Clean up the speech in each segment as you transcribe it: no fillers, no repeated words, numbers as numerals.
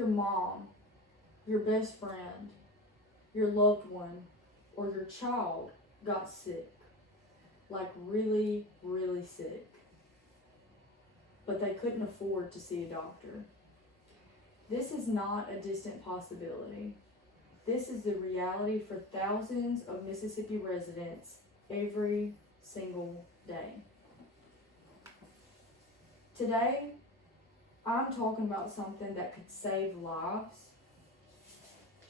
your mom, your best friend, your loved one, or your child got sick, like really, really sick, but they couldn't afford to see a doctor. This is not a distant possibility. This is the reality for thousands of Mississippi residents every single day. Today, I'm talking about something that could save lives,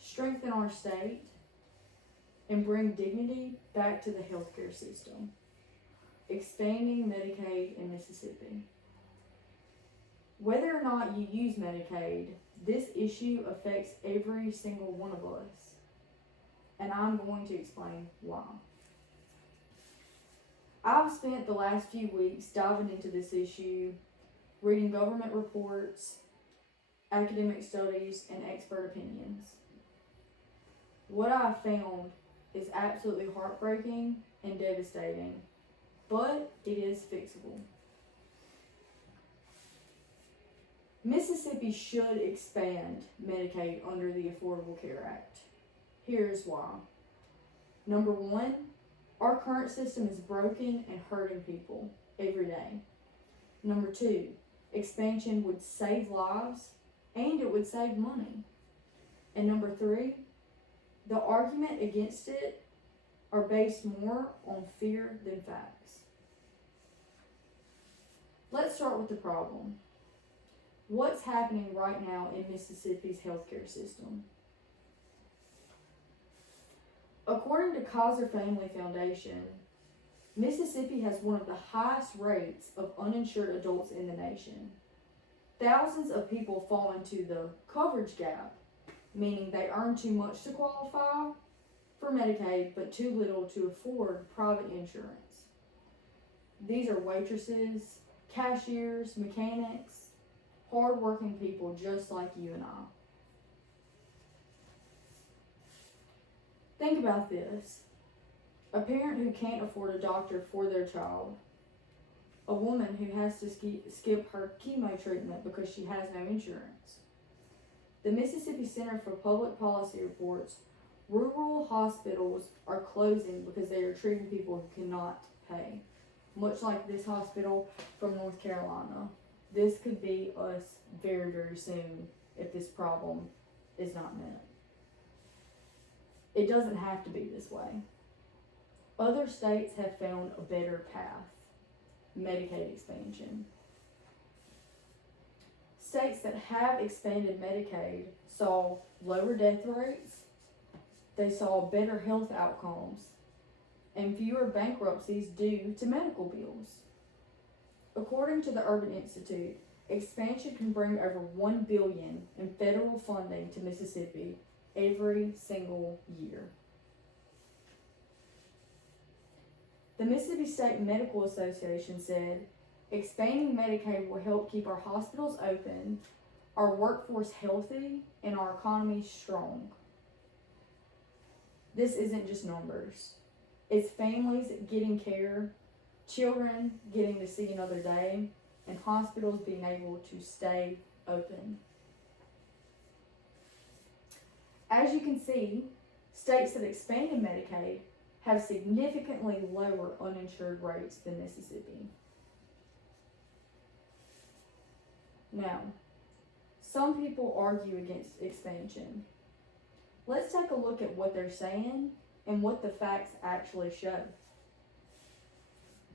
strengthen our state, and bring dignity back to the healthcare system. Expanding Medicaid in Mississippi. Whether or not you use Medicaid, this issue affects every single one of us, and I'm going to explain why. I've spent the last few weeks diving into this issue, reading government reports, academic studies, and expert opinions. What I've found is absolutely heartbreaking and devastating, but it is fixable. Mississippi should expand Medicaid under the Affordable Care Act. Here's why. Number one, our current system is broken and hurting people every day. Number two, expansion would save lives and it would save money. And number three, the argument against it are based more on fear than facts. Let's start with the problem. What's happening right now in Mississippi's healthcare system? According to Kaiser Family Foundation, Mississippi has one of the highest rates of uninsured adults in the nation. Thousands of people fall into the coverage gap, meaning they earn too much to qualify for Medicaid, but too little to afford private insurance. These are waitresses, cashiers, mechanics, hard-working people just like you and I. Think about this. A parent who can't afford a doctor for their child. A woman who has to skip her chemo treatment because she has no insurance. The Mississippi Center for Public Policy reports rural hospitals are closing because they are treating people who cannot pay. Much like this hospital from North Carolina. This could be us very, very soon if this problem is not met. It doesn't have to be this way. Other states have found a better path. Medicaid expansion. States that have expanded Medicaid saw lower death rates, they saw better health outcomes, and fewer bankruptcies due to medical bills. According to the Urban Institute, expansion can bring over $1 billion in federal funding to Mississippi every single year. The Mississippi State Medical Association said, expanding Medicaid will help keep our hospitals open, our workforce healthy, and our economy strong. This isn't just numbers. It's families getting care, children getting to see another day, and hospitals being able to stay open. As you can see, states that expanded Medicaid have significantly lower uninsured rates than Mississippi. Now, some people argue against expansion. Let's take a look at what they're saying and what the facts actually show.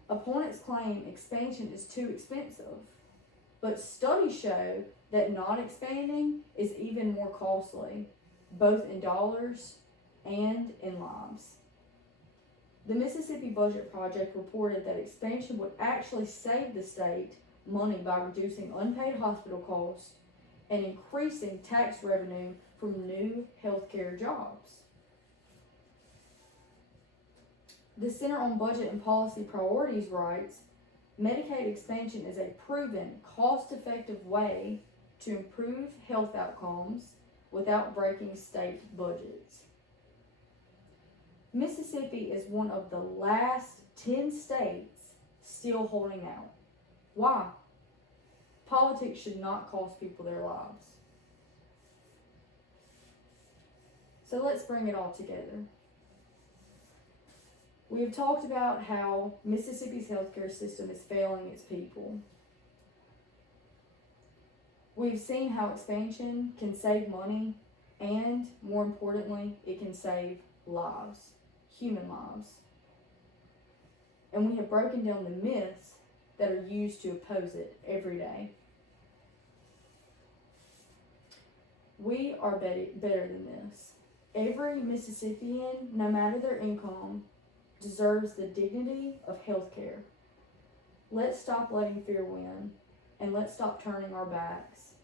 Opponents claim expansion is too expensive, but studies show that not expanding is even more costly, both in dollars and in lives. The Mississippi Budget Project reported that expansion would actually save the state money by reducing unpaid hospital costs and increasing tax revenue from new healthcare jobs. The Center on Budget and Policy Priorities writes, Medicaid expansion is a proven, cost-effective way to improve health outcomes without breaking state budgets. Mississippi is one of the last 10 states still holding out. Why? Politics should not cost people their lives. So let's bring it all together. We have talked about how Mississippi's healthcare system is failing its people. We've seen how expansion can save money and, more importantly, it can save lives, human lives. And we have broken down the myths that are used to oppose it every day. We are better than this. Every Mississippian, no matter their income, deserves the dignity of health care. Let's stop letting fear win, and let's stop turning our backs.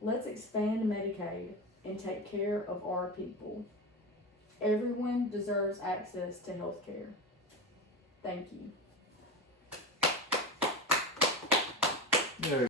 Let's expand Medicaid and take care of our people. Everyone deserves access to health care. Thank you.